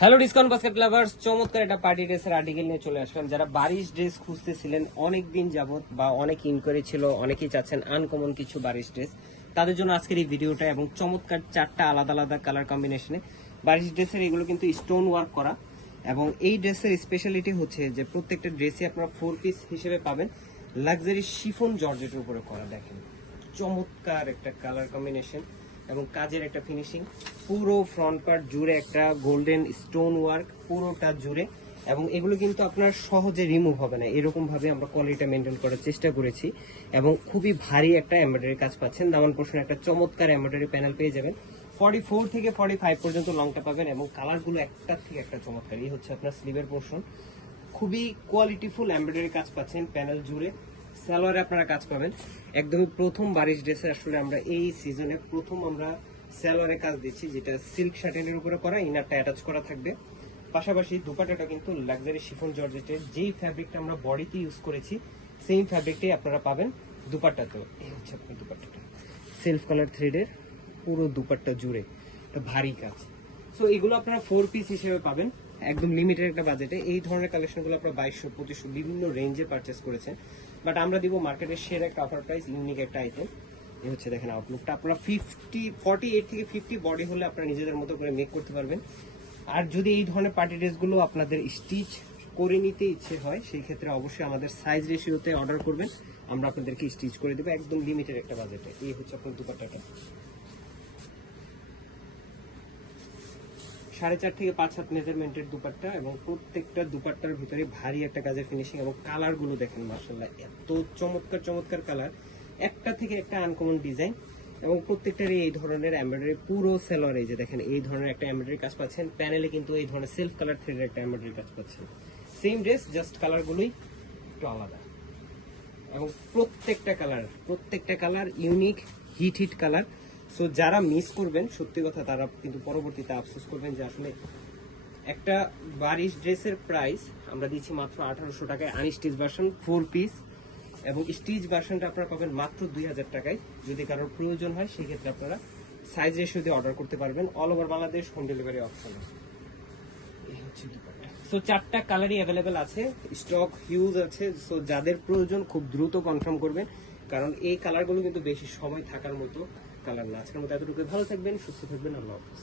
Hello discount basket lovers চমৎকার একটা party ড্রেসের আর্টিকেল নিয়ে চলে আসলাম। যারা বারিশ ড্রেস খুঁজতেছিলেন, অনেক দিন যাবত বা অনেক ইনকোয়ারি ছিল, অনেকেই চাচ্ছেন আনকমন কিছু বারিশ ড্রেস তাদের জন্য আজকের এই ভিডিওটা এবং চমৎকার চারটা আলাদা আলাদা কালার কম্বিনেশনে বারিশ ড্রেসের এগুলো কিন্তু স্টোন ওয়ার্ক করা। এবং এই ড্রেসের স্পেশালিটি হচ্ছে যে প্রত্যেকটা ড্রেসই আপনারা ফোর পিস হিসেবে পাবেন। লাক্সারি শিফন জর্জেটের উপরে করা, দেখেন। চমৎকার একটা কালার কম্বিনেশন এবং কাজের একটা ফিনিশিং পুরো ফ্রন্ট পার্ট জুড়ে একটা গোল্ডেন স্টোন ওয়ার্ক পুরোটা জুড়ে। এবং এগুলো কিন্তু আপনার সহজে রিমুভ হবে না। এরকম ভাবে আমরা কোয়ালিটিটা মেনটেন করার চেষ্টা করেছি। এবং খুবই ভারী একটা এমব্রয়ডারি কাজ পাচ্ছেন। দামান পোর্শন একটা চমৎকার এমব্রয়ডারি প্যানেল পেয়ে যাবেন। ফর্টি ফোর থেকে ফর্টি ফাইভ পর্যন্ত লংটা পাবেন এবং কালারগুলো একটা থেকে একটা চমৎকার। এই হচ্ছে আপনার স্লিভের পোর্শন খুবই কোয়ালিটিফুল এমব্রয়ডারি কাজ পাচ্ছেন প্যানেল জুড়ে। সালোয়ারে আপনারা কাজ পাবেন। একদমই প্রথম বারিশ ড্রেসে আসলে আমরা এই সিজনে প্রথম আমরা সালোয়ারে কাজ দিচ্ছি, যেটা সিল্ক শার্টেনের উপরে করা ইনারটা অ্যাটাচ করা থাকবে। পাশাপাশি দুপাটাটা কিন্তু লাক্সারি শিফন জর্জেটের যেই ফ্যাব্রিকটা আমরা বডিতে ইউজ করেছি সেম ফ্যাব্রিকটাই আপনারা পাবেন দুপাট্টাতেও এই হচ্ছে আপনার দুপাট্টাটা। সেলফ কালার থ্রেডের পুরো দুপাট্টা জুড়ে। একটা ভারী কাজ। সো এগুলো আপনারা ফোর পিস হিসেবে পাবেন। একদম লিমিটেড একটা বাজেটে এই ধরনের কালেকশনগুলো আপনারা বাইশশো, পঁচিশশো বিভিন্ন রেঞ্জে পারচেস করেছেন। বাট আমরা দিব মার্কেটের সেরা একটা অফার প্রাইস ইউনিক একটা আইটেম এই হচ্ছে দেখেন আউটলুকটা আপনারা ফিফটি ফর্টি এইট থেকে ফিফটি বডি হলে আপনারা নিজেদের মতো করে মেক করতে পারবেন। আর যদি এই ধরনের পার্টি ড্রেসগুলো আপনাদের স্টিচ করে নিতে ইচ্ছে হয়, সেই ক্ষেত্রে অবশ্যই আমাদের সাইজ রেশিওতে অর্ডার করবেন। আমরা আপনাদেরকে স্টিচ করে দেবো। একদম লিমিটেড একটা বাজেটে এই হচ্ছে আপনার দুপাট্টাটা। সাড়ে চার থেকে পাঁচ হাত মেজারমেন্টের দুপাট্টা এবং প্রত্যেকটা দুপাট্টার ভিতরে ভারী একটা কাজের ফিনিশিং এবং কালারগুলো দেখেন মার্শাল্লাহ এত চমৎকার চমৎকার কালার একটা থেকে একটা আনকমন ডিজাইন এবং প্রত্যেকটারই এই ধরনের এমব্রয়ডারি পুরো সেলর এই যে দেখেন, এই ধরনের একটা এমব্রয়ডারি কাজ পাচ্ছেন। প্যানেলে কিন্তু এই ধরনের সেলফ কালার থ্রেডের একটা এমব্রয়ডারি কাজ পাচ্ছেন। সেম ড্রেস জাস্ট কালারগুলোই একটু আলাদা। এবং প্রত্যেকটা কালার প্রত্যেকটা colour unique hit hit colour so যারা মিস করবেন, সত্যি কথা তারা কিন্তু পরবর্তীতে আফসোস করবেন যে আসলে একটা বারিশ ড্রেসের প্রাইস আমরা দিচ্ছি মাত্র আঠারোশো টাকায় আনস্টিচ ভার্সন ফোর পিস এবং স্টিচ ভার্সনটা আপনারা পাবেন মাত্র দুই হাজার টাকায়। যদি কারোর প্রয়োজন হয় সেই ক্ষেত্রে আপনারা সাইজ রেশিও দিয়ে অর্ডার করতে পারবেন। All over Bangladesh home delivery option so চারটা কালারই অ্যাভেলেবেল আছে স্টক হিউজ আছে। সো যাদের প্রয়োজন, খুব দ্রুত কনফার্ম করবেন। কারণ এই কালারগুলো কিন্তু বেশি সময় থাকার মতো কালার না। আজকের মতো এতটুকু ভালো থাকবেন সুস্থ থাকবেন। আল্লাহ হাফিজ।